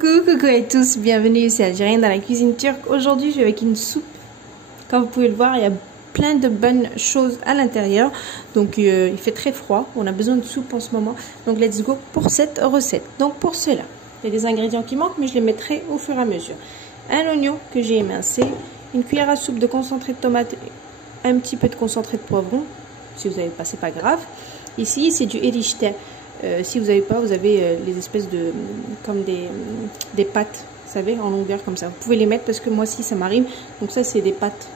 Coucou à tous, bienvenue, c'est Algérienne dans la cuisine turque. Aujourd'hui je suis avec une soupe. Comme vous pouvez le voir, il y a plein de bonnes choses à l'intérieur. Donc il fait très froid, on a besoin de soupe en ce moment. Donc let's go pour cette recette. Donc pour cela, il y a des ingrédients qui manquent mais je les mettrai au fur et à mesure. Un oignon que j'ai émincé, une cuillère à soupe de concentré de tomate, un petit peu de concentré de poivron. Si vous n'avez pas, c'est pas grave. Ici c'est du erişte. Si vous n'avez pas, vous avez les espèces de comme des pâtes, vous savez, en longueur comme ça. Vous pouvez les mettre parce que moi aussi ça m'arrive. Donc ça c'est des pâtes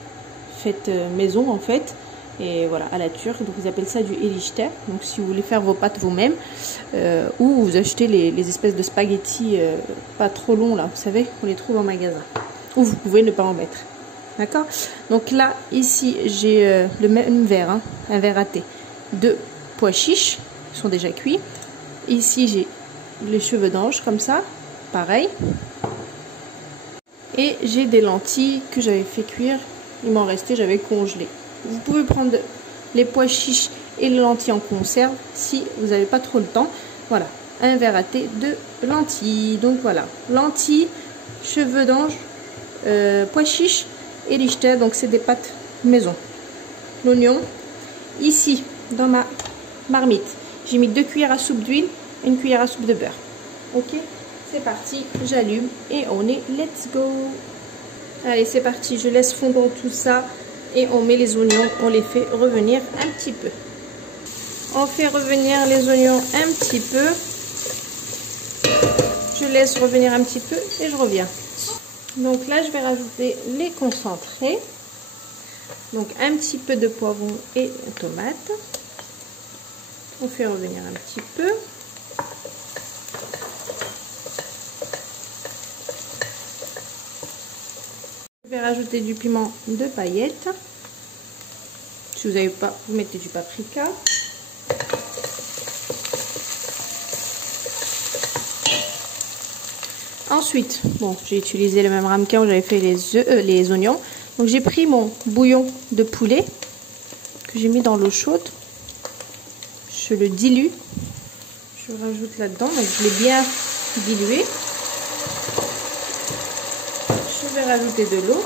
faites maison en fait. Et voilà, à la turque. Donc ils appellent ça du erişte. Donc si vous voulez faire vos pâtes vous-même, ou vous achetez les espèces de spaghettis pas trop longs là, vous savez, on les trouve en magasin. Ou vous pouvez ne pas en mettre. D'accord? Donc là, ici j'ai le même verre, hein, un verre à thé, de pois chiches. Ils sont déjà cuits. Ici j'ai les cheveux d'ange comme ça, pareil. Et j'ai des lentilles que j'avais fait cuire. Il m'en restait, j'avais congelé. Vous pouvez prendre les pois chiches et les lentilles en conserve si vous n'avez pas trop le temps. Voilà, un verre à thé de lentilles. Donc voilà, lentilles, cheveux d'ange, pois chiches et erişte. Donc c'est des pâtes maison. L'oignon. Ici, dans ma marmite, j'ai mis 2 cuillères à soupe d'huile et 1 cuillère à soupe de beurre. Ok, c'est parti, j'allume et on est let's go. Allez, c'est parti, je laisse fondre tout ça et on met les oignons, on les fait revenir un petit peu. On fait revenir les oignons un petit peu. Je laisse revenir un petit peu et je reviens. Donc là, je vais rajouter les concentrés. Donc un petit peu de poivron et de tomate. On fait revenir un petit peu. Je vais rajouter du piment de paillettes. Si vous n'avez pas, vous mettez du paprika. Ensuite, bon, j'ai utilisé le même ramequin où j'avais fait les oignons. Donc j'ai pris mon bouillon de poulet que j'ai mis dans l'eau chaude. Je le dilue, je rajoute là-dedans, donc je l'ai bien dilué. Je vais rajouter de l'eau.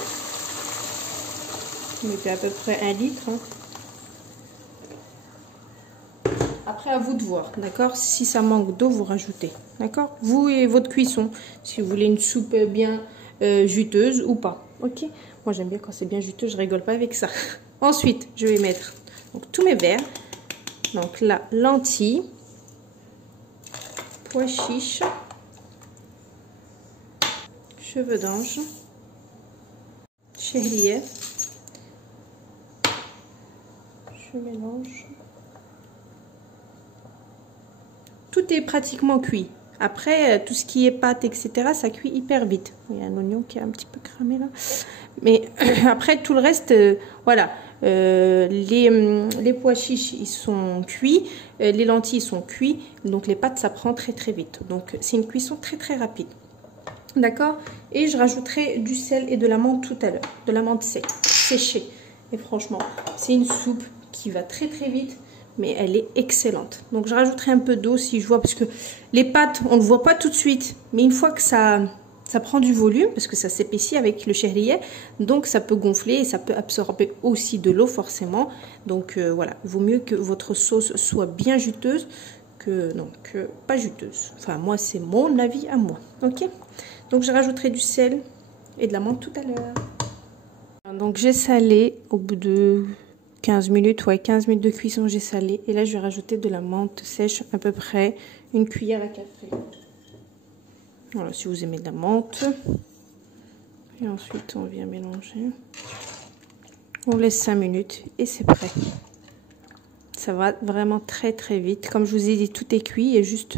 Vous mettez à peu près 1 litre. Hein. Après, à vous de voir, d'accord? Si ça manque d'eau, vous rajoutez, d'accord? Vous et votre cuisson, si vous voulez une soupe bien juteuse ou pas, ok? Moi, j'aime bien quand c'est bien juteux, je rigole pas avec ça. Ensuite, je vais mettre donc, tous mes verres. Donc là, lentilles, pois chiches, cheveux d'ange, şehriye. Je mélange. Tout est pratiquement cuit. Après, tout ce qui est pâte, etc., ça cuit hyper vite. Il y a un oignon qui est un petit peu cramé là. Mais après, tout le reste, voilà. Les pois chiches, ils sont cuits. Les lentilles sont cuits. Donc, les pâtes, ça prend très, très vite. Donc, c'est une cuisson très, très rapide. D'accord? Et je rajouterai du sel et de la menthe tout à l'heure. De la menthe sec, séchée. Et franchement, c'est une soupe qui va très, très vite. Mais elle est excellente. Donc je rajouterai un peu d'eau si je vois, parce que les pâtes, on ne le voit pas tout de suite. Mais une fois que ça prend du volume, parce que ça s'épaissit avec le şehriye, donc ça peut gonfler et ça peut absorber aussi de l'eau forcément. Donc voilà, il vaut mieux que votre sauce soit bien juteuse que pas juteuse. Enfin moi, c'est mon avis à moi. Ok? Donc je rajouterai du sel et de la menthe tout à l'heure. Donc j'ai salé au bout de 15 minutes, ouais, 15 minutes de cuisson, j'ai salé. Et là, je vais rajouter de la menthe sèche, à peu près 1 cuillère à café. Voilà, si vous aimez de la menthe. Et ensuite, on vient mélanger. On laisse 5 minutes et c'est prêt. Ça va vraiment très très vite. Comme je vous ai dit, tout est cuit et juste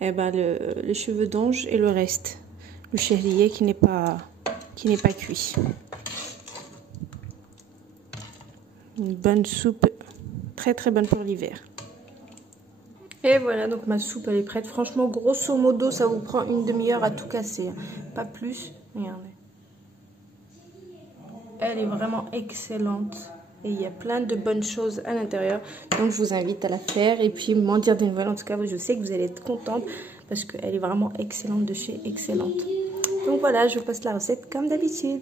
les cheveux d'ange et le reste. Le şehriye qui n'est pas cuit. Une bonne soupe, très très bonne pour l'hiver. Et voilà, donc ma soupe elle est prête. Franchement, grosso modo, ça vous prend une demi-heure à tout casser. Hein. Pas plus. Regardez. Elle est vraiment excellente. Et il y a plein de bonnes choses à l'intérieur. Donc je vous invite à la faire et puis m'en dire des nouvelles. En tout cas, je sais que vous allez être contente parce qu'elle est vraiment excellente de chez Excellente. Donc voilà, je vous passe la recette comme d'habitude.